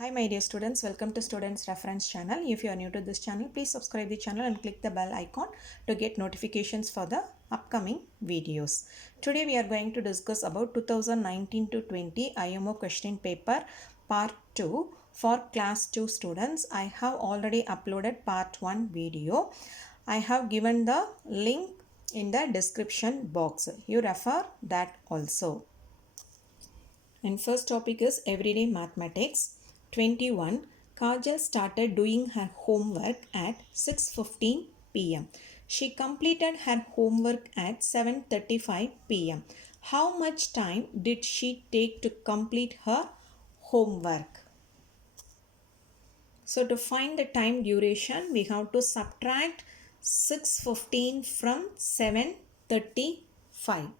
Hi my dear students, welcome to Students Reference Channel. If you are new to this channel, please subscribe the channel and click the bell icon to get notifications for the upcoming videos. Today we are going to discuss about 2019 to 20 IMO question paper part 2 for class 2 students. I have already uploaded part 1 video. I have given the link in the description box. You refer that also. And first topic is everyday mathematics. 21. Kajal started doing her homework at 6:15 p.m. She completed her homework at 7:35 p.m. How much time did she take to complete her homework? So to find the time duration, we have to subtract 6:15 from 7:35.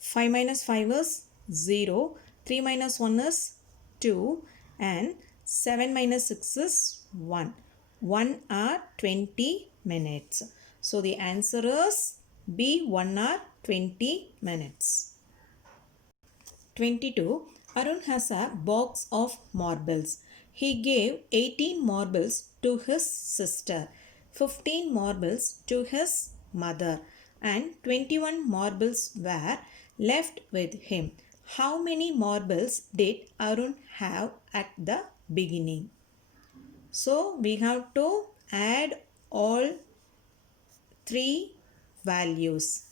5 minus 5 is 0, 3 minus 1 is 2 and 7 minus 6 is 1. 1 hour 20 minutes. So the answer is B, 1 hour 20 minutes. 22. Arun has a box of marbles. He gave 18 marbles to his sister, 15 marbles to his mother and 21 marbles were left with him. How many marbles did Arun have at the beginning? So we have to add all three values.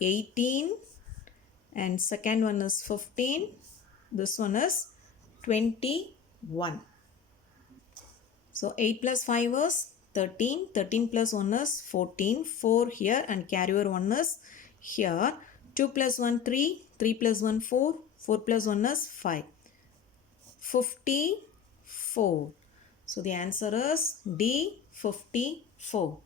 18 and second one is 15. This one is 21. So 8 plus 5 is 13. 13 plus 1 is 14. 4 here and carry over 1 is here. 2 plus 1 3. 3 plus 1 4. 4 plus 1 is 5. 54. So the answer is D, 54.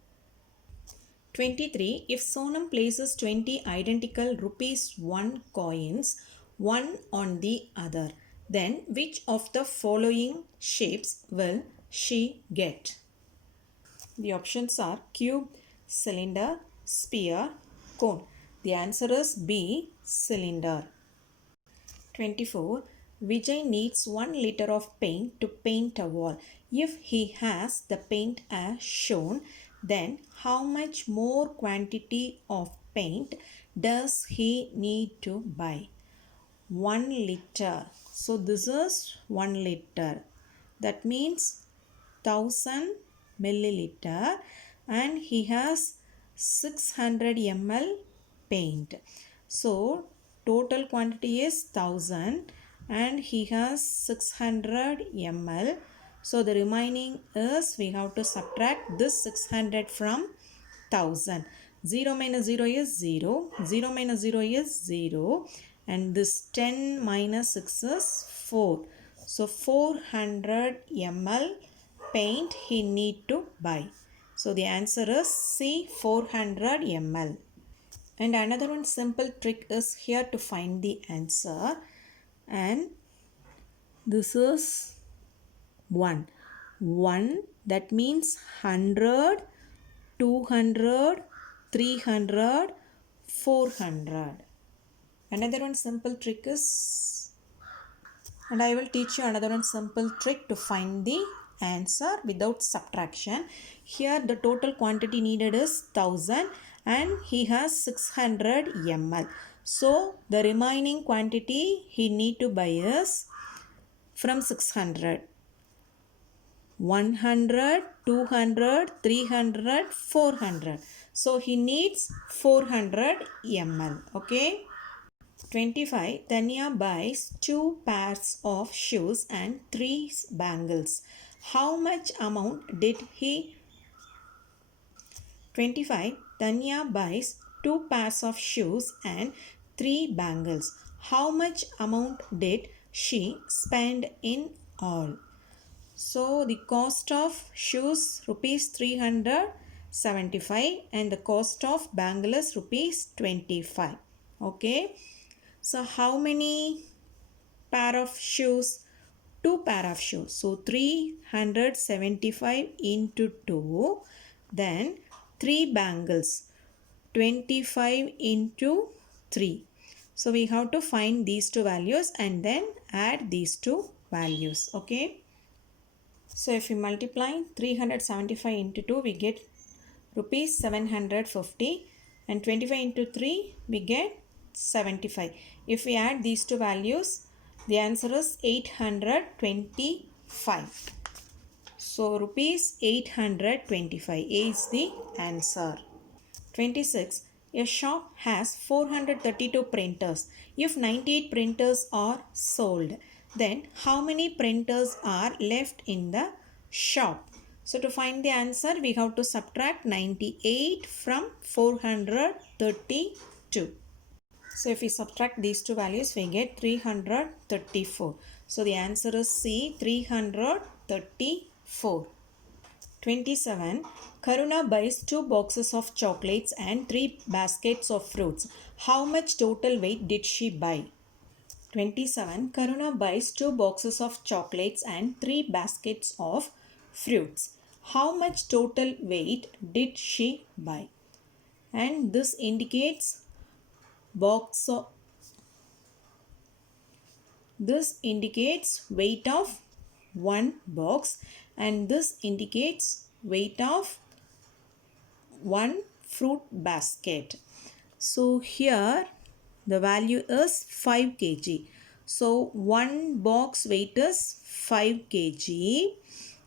23. If Sonam places 20 identical rupees 1 coins, one on the other, then which of the following shapes will she get? The options are cube, cylinder, sphere, cone. The answer is B, cylinder. 24. Vijay needs 1 liter of paint to paint a wall. If he has the paint as shown, then how much more quantity of paint does he need to buy? 1 liter. So this is 1 liter. That means 1000 milliliter and he has 600 ml paint. So total quantity is 1000 and he has 600 ml. So the remaining is we have to subtract this 600 from 1000. 0 minus 0 is 0. 0 minus 0 is 0. And this 10 minus 6 is 4. So 400 ml paint he need to buy. So the answer is C, 400 ml. And another one simple trick is here to find the answer. And this is 1. 1 that means 100, 200, 300, 400. Another one simple trick is, and I will teach you another one simple trick to find the answer without subtraction. Here the total quantity needed is 1000 and he has 600 ml. So the remaining quantity he need to buy is from 600. 100, 200, 300, 400. So he needs 400 ml. Okay. 25. Tanya buys 2 pairs of shoes and 3 bangles. How much amount did he? 25. Tanya buys 2 pairs of shoes and 3 bangles. How much amount did she spend in all? So the cost of shoes rupees 375 and the cost of bangle is rupees 25. Okay. So how many pair of shoes? 2 pair of shoes. So 375 into 2. Then 3 bangles. 25 into 3. So we have to find these two values and then add these two values. Okay. So if we multiply 375 into 2, we get rupees 750, and 25 into 3 we get 75. If we add these two values, the answer is 825. So rupees 825 is the answer. 26. A shop has 432 printers. If 98 printers are sold, then how many printers are left in the shop? So to find the answer, we have to subtract 98 from 432. So if we subtract these two values, we get 334. So the answer is C, 334. 27. Karuna buys 2 boxes of chocolates and 3 baskets of fruits. How much total weight did she buy? 27. Karuna buys 2 boxes of chocolates and 3 baskets of fruits. How much total weight did she buy? And this indicates box of, this indicates weight of one box, and this indicates weight of one fruit basket. So here the value is 5 kg. So one box weight is 5 kg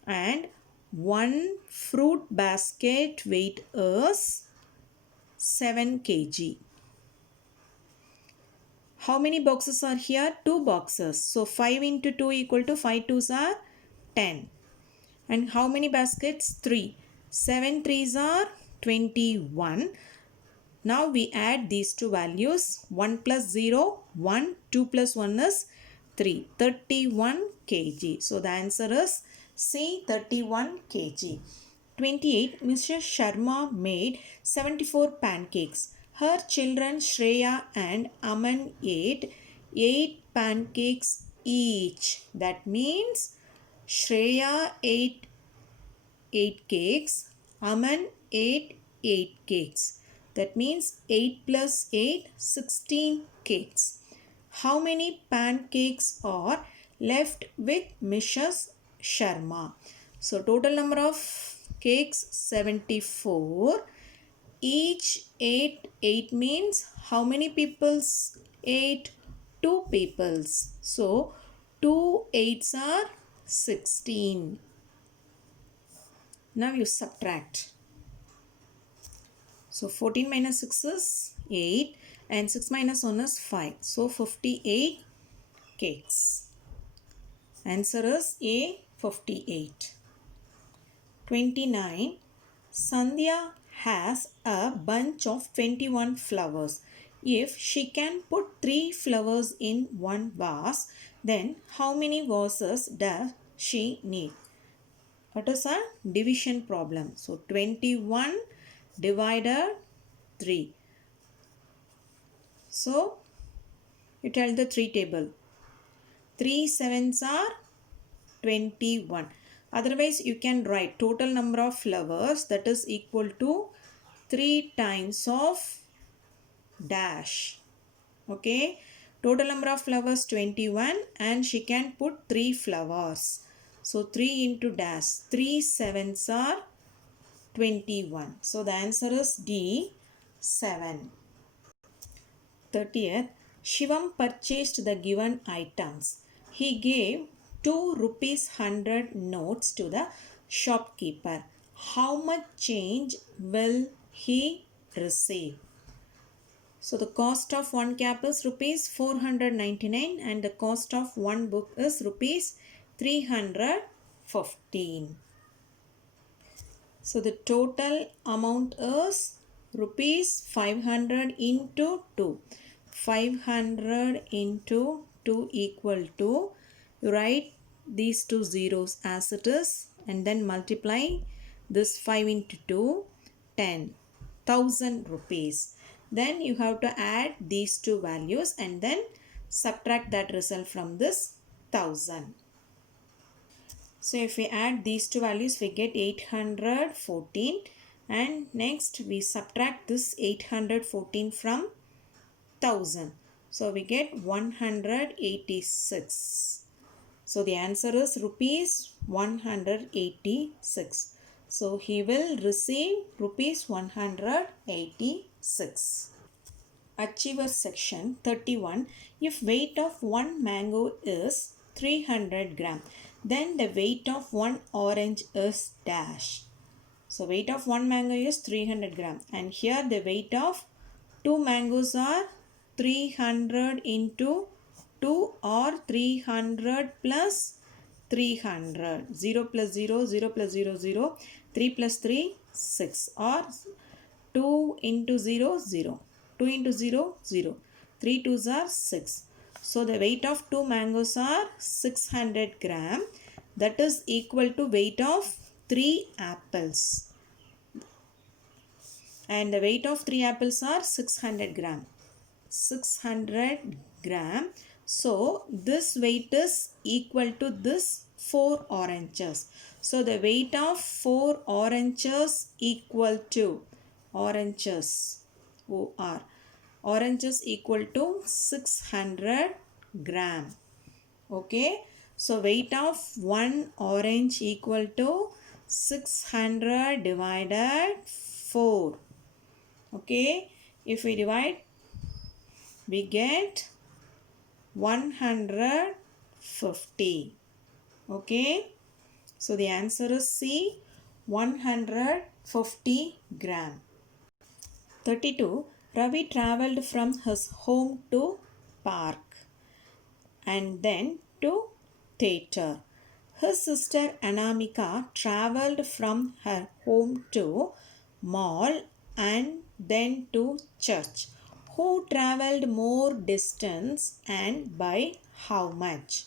and one fruit basket weight is 7 kg. How many boxes are here? 2 boxes. So 5 into 2 equal to 5 2s are 10. And how many baskets? 3. 7 3s are 21. Now we add these two values. 1 plus 0, 1. 2 plus 1 is 3. 31 kg. So the answer is C, 31 kg. 28. Mr. Sharma made 74 pancakes. Her children Shreya and Aman ate 8 pancakes each. That means Shreya ate 8 cakes, Aman ate 8 cakes. That means 8 plus 8, 16 cakes. How many pancakes are left with Mrs. Sharma? So total number of cakes 74. Each ate 8 means how many peoples ate? 2 peoples. So 2 8s are 16. Now you subtract. So 14 minus 6 is 8 and 6 minus 1 is 5. So 58 cakes. Answer is A, 58. 29. Sandhya has a bunch of 21 flowers. If she can put 3 flowers in one vase, then how many vases does she need? What is a division problem? So 21 divided 3. So you tell the 3 table. 3 sevens are 21. Otherwise you can write total number of flowers, that is equal to 3 times of dash. Okay. Total number of flowers 21 and she can put 3 flowers. So 3 into dash. 3 sevens are 21. So the answer is D, 7. 30th. Shivam purchased the given items. He gave 2 rupees 100 notes to the shopkeeper. How much change will he receive? So the cost of one cap is rupees 499 and the cost of one book is rupees 315. So the total amount is rupees 500 into 2. 500 into 2 equal to, you write these two zeros as it is and then multiply this 5 into 2, 10,000 rupees. Then you have to add these two values and then subtract that result from this 1000. So if we add these two values, we get 814 and next we subtract this 814 from 1000. So we get 186. So the answer is rupees 186. So he will receive rupees 186. Achievers section 31. If weight of one mango is 300 gram, then the weight of one orange is dash. So weight of one mango is 300 gram, and here the weight of two mangoes are 300 into 2 or 300 plus 300. 0 plus 0, 0 plus 0, 0. 3 plus 3, 6, or 2 into 0, 0. 2 into 0, 0. 3 twos are 6. So the weight of two mangoes are 600 gram. That is equal to weight of 3 apples. And the weight of 3 apples are 600 gram. 600 gram. So this weight is equal to this 4 oranges. So the weight of 4 oranges equal to oranges equal to 600 gram. Okay. So weight of one orange equal to 600 divided 4. Okay. If we divide, we get 150. Okay. So the answer is C, 150 gram. 32. Ravi travelled from his home to park and then to theatre. His sister Anamika travelled from her home to mall and then to church. Who travelled more distance and by how much?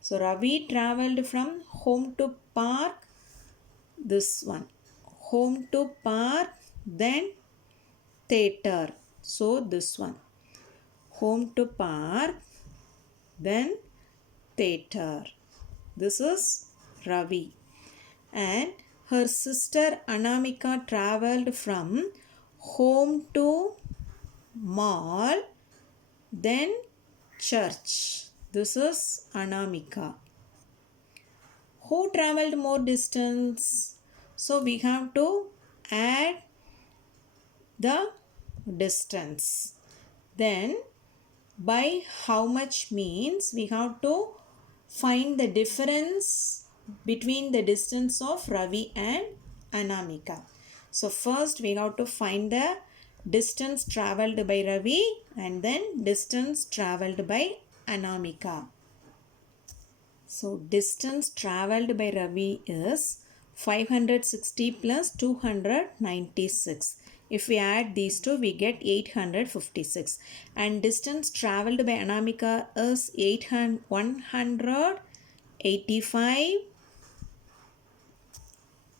So Ravi travelled from home to park, this one, home to park, then theatre. So this one, home to park, then theatre. This is Ravi. And her sister Anamika travelled from home to mall, then church. This is Anamika. Who travelled more distance? So we have to add the distance. Then by how much means we have to find the difference between the distance of Ravi and Anamika. So first we have to find the distance travelled by Ravi and then distance travelled by Anamika. So distance travelled by Ravi is 560 plus 296. If we add these two, we get 856. And distance travelled by Anamika is 185.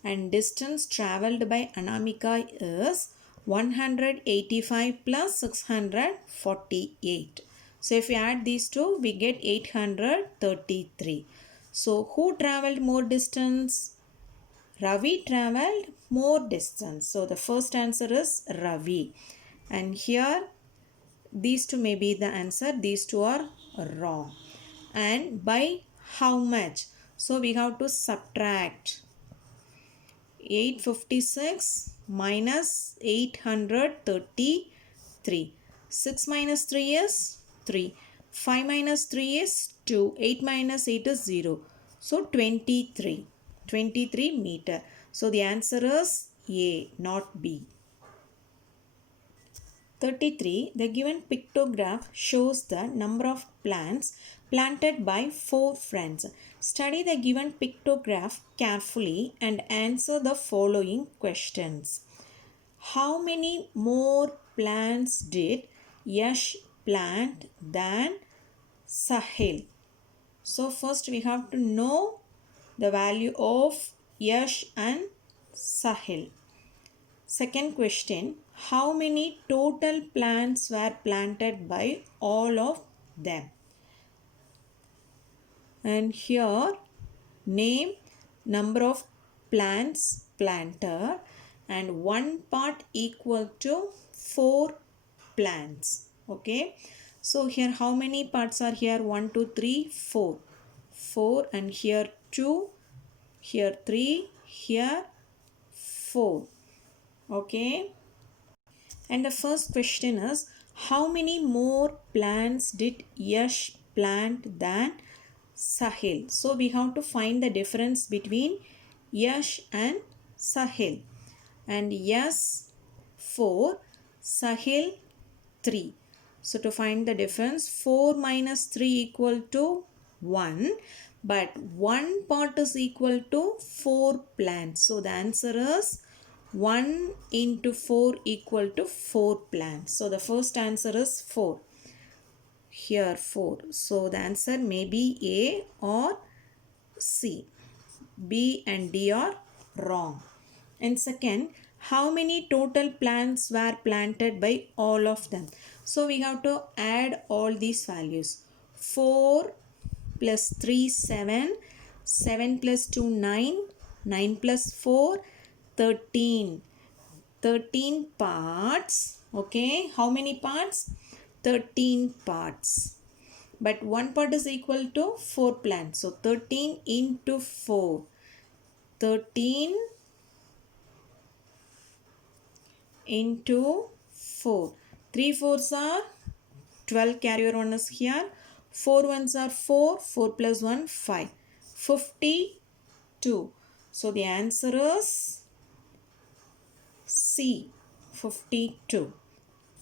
And distance travelled by Anamika is 185 plus 648. So if we add these two, we get 833. So who travelled more distance? Ravi travelled more distance. So the first answer is Ravi. And here these two may be the answer. These two are wrong. And by how much? So we have to subtract 856 minus 833. 6 minus 3 is 3. 5 minus 3 is 2. 8 minus 8 is 0. So 23. 23 meter. So the answer is A, not B. 33. The given pictograph shows the number of plants planted by 4 friends. Study the given pictograph carefully and answer the following questions. How many more plants did Yash plant than Sahil? So first we have to know the value of Yash and Sahil. Second question, how many total plants were planted by all of them? And here name number of plants planted and one part equal to 4 plants. Okay. So here how many parts are here? 1, 2, 3, 4. 4 and here 2, here 3, here 4. Okay. And the first question is, how many more plants did Yash plant than Sahil? So we have to find the difference between Yash and Sahil. And Yash 4, Sahil 3. So to find the difference, 4 minus 3 equal to 1. But 1 part is equal to 4 plants. So the answer is 1 into 4 equal to 4 plants. So the first answer is 4. Here 4. So the answer may be A or C. B and D are wrong. And second, how many total plants were planted by all of them? So we have to add all these values. 4 plus 3, 7. 7 plus 2, 9. 9 plus 4, 13. 13 parts. Okay, how many parts? 13 parts. But one part is equal to 4 plants. So 13 into 4. 13 into 4. 3 fours are 12, carry over 1 is here. 4 ones are 4. 4 plus 1, 5. 52. So the answer is C. 52.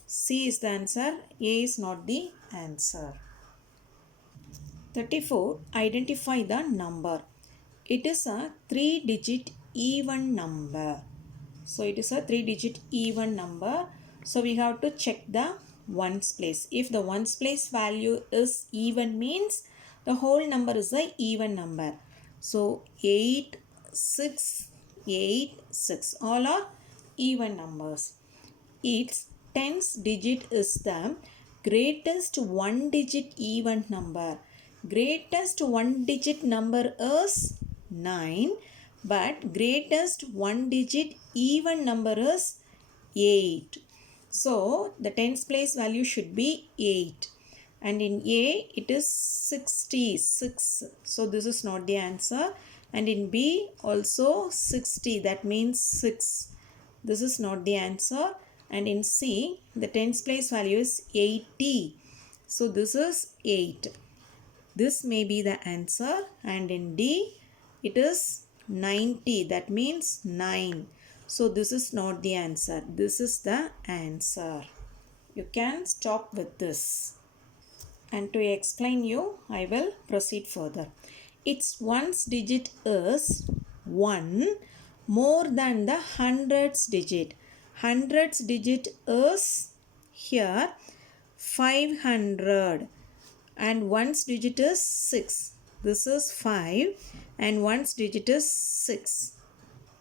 C is the answer. A is not the answer. 34. Identify the number. It is a 3-digit even number. So it is a 3-digit even number. So we have to check the ones place. If the ones place value is even, means the whole number is a even number. So 8, 6, 8, 6. All are even numbers. Its tens digit is the greatest 1-digit even number. Greatest 1-digit number is 9, but greatest 1-digit even number is 8. So the tens place value should be 8. And in A it is 66. So this is not the answer. And in B also 60. That means 6. This is not the answer. And in C the tens place value is 80. So this is 8. This may be the answer. And in D it is 90. That means 9. So this is not the answer. This is the answer. You can stop with this. And to explain you, I will proceed further. Its ones digit is 1 more than the hundreds digit. Hundreds digit is here 500. And ones digit is 6. This is 5 and ones digit is 6.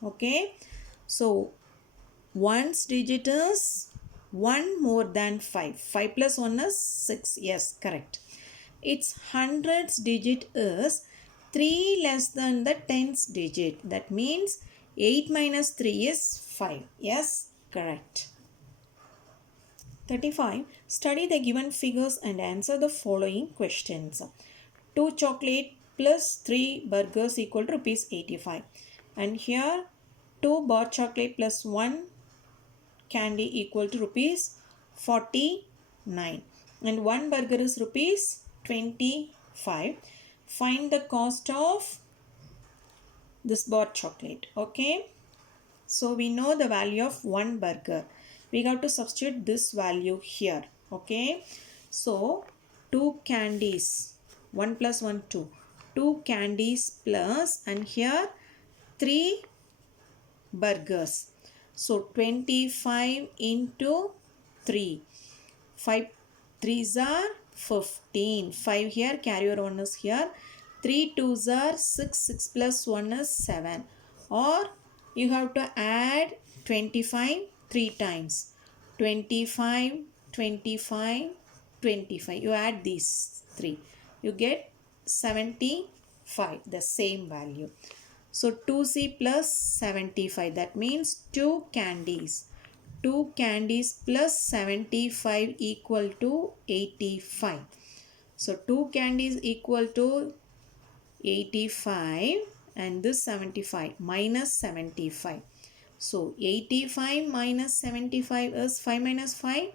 Okay. So ones digit is 1 more than 5. 5 plus 1 is 6. Yes, correct. Its hundreds digit is 3 less than the tens digit. That means 8 minus 3 is 5. Yes, correct. 35. Study the given figures and answer the following questions. 2 chocolate plus 3 burgers equal to rupees 85. And here 2 bar chocolate plus 1 candy equal to rupees 49. And 1 burger is rupees 25. Find the cost of this bar chocolate. Okay. So we know the value of 1 burger. We have to substitute this value here. Okay. So 2 candies. 1 plus 1, 2. 2 candies plus, and here 3 burgers. So 25 into 3. 5 3s are 15. 5 here, carry over 1 is here. 3 2s are 6. 6 plus 1 is 7. Or you have to add 25 3 times. 25, 25, 25. You add these 3. You get 75. The same value. So 2C plus 75. That means 2 candies. 2 candies plus 75 equal to 85. So 2 candies equal to 85 and this 75 minus 75. So 85 minus 75 is 5 minus 5,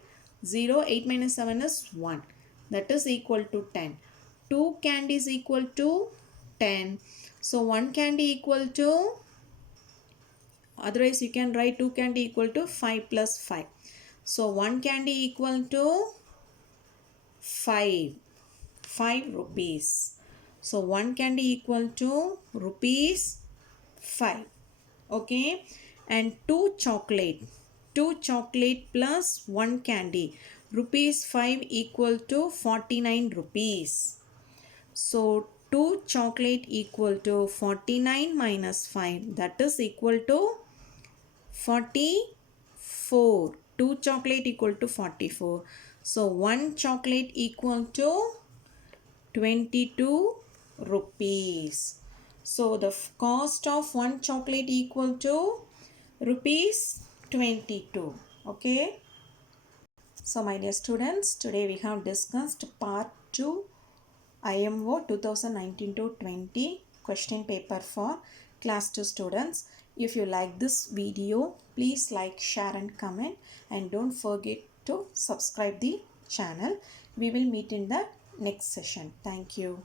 0, 8 minus 7 is 1. That is equal to 10. 2 candies equal to 10. So 1 candy equal to, otherwise you can write 2 candy equal to 5 plus 5. So 1 candy equal to 5 rupees. So 1 candy equal to rupees 5. Okay, and 2 chocolate plus 1 candy, rupees 5 equal to 49 rupees. So 2 chocolate equal to 49 minus 5, that is equal to 44. 2 chocolate equal to 44. So 1 chocolate equal to 22 rupees. So the cost of 1 chocolate equal to rupees 22. Okay. So my dear students, today we have discussed part 2 IMO 2019-20 question paper for class 2 students. If you like this video, please like, share and comment, and don't forget to subscribe the channel. We will meet in the next session. Thank you.